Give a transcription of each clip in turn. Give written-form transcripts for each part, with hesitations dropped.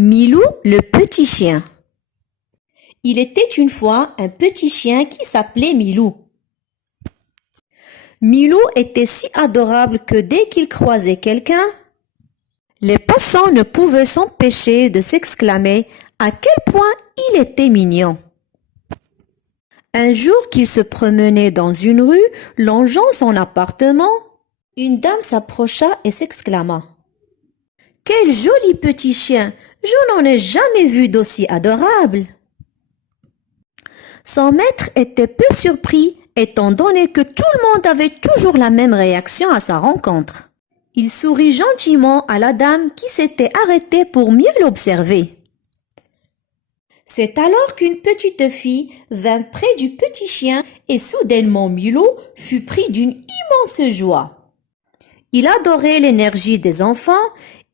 Milou, le petit chien. Il était une fois un petit chien qui s'appelait Milou. Milou était si adorable que dès qu'il croisait quelqu'un, les passants ne pouvaient s'empêcher de s'exclamer à quel point il était mignon. Un jour qu'il se promenait dans une rue, longeant son appartement, une dame s'approcha et s'exclama: « Quel joli petit chien! Je n'en ai jamais vu d'aussi adorable !» Son maître était peu surpris, étant donné que tout le monde avait toujours la même réaction à sa rencontre. Il sourit gentiment à la dame qui s'était arrêtée pour mieux l'observer. C'est alors qu'une petite fille vint près du petit chien et soudainement Milou fut pris d'une immense joie. Il adorait l'énergie des enfants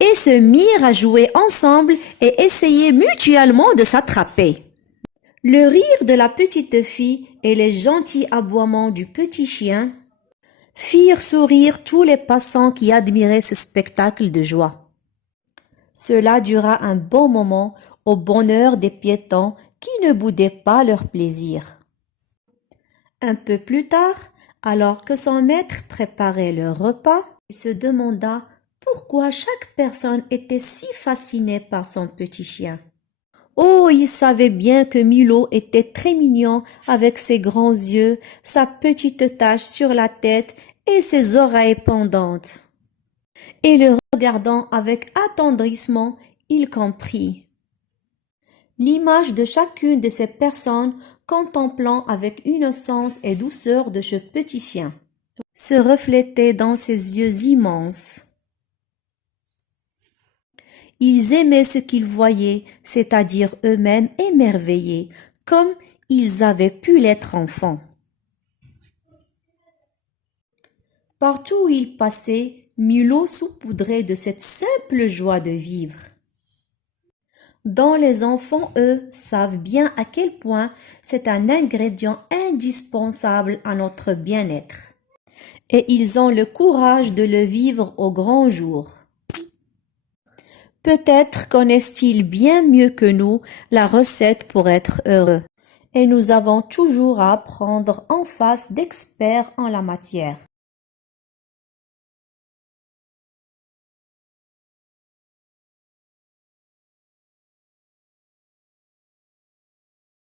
et se mirent à jouer ensemble et essayer mutuellement de s'attraper. Le rire de la petite fille et les gentils aboiements du petit chien firent sourire tous les passants qui admiraient ce spectacle de joie. Cela dura un bon moment au bonheur des piétons qui ne boudaient pas leur plaisir. Un peu plus tard, alors que son maître préparait leur repas, il se demanda pourquoi chaque personne était si fascinée par son petit chien. Oh, il savait bien que Milou était très mignon avec ses grands yeux, sa petite tache sur la tête et ses oreilles pendantes. Et le regardant avec attendrissement, il comprit l'image de chacune de ces personnes contemplant avec innocence et douceur de ce petit chien se reflétait dans ses yeux immenses. Ils aimaient ce qu'ils voyaient, c'est-à-dire eux-mêmes émerveillés, comme ils avaient pu l'être enfants. Partout où ils passaient, Milou saupoudrait de cette simple joie de vivre. Dont les enfants, eux, savent bien à quel point c'est un ingrédient indispensable à notre bien-être. Et ils ont le courage de le vivre au grand jour. Peut-être connaissent-ils bien mieux que nous la recette pour être heureux. Et nous avons toujours à apprendre en face d'experts en la matière.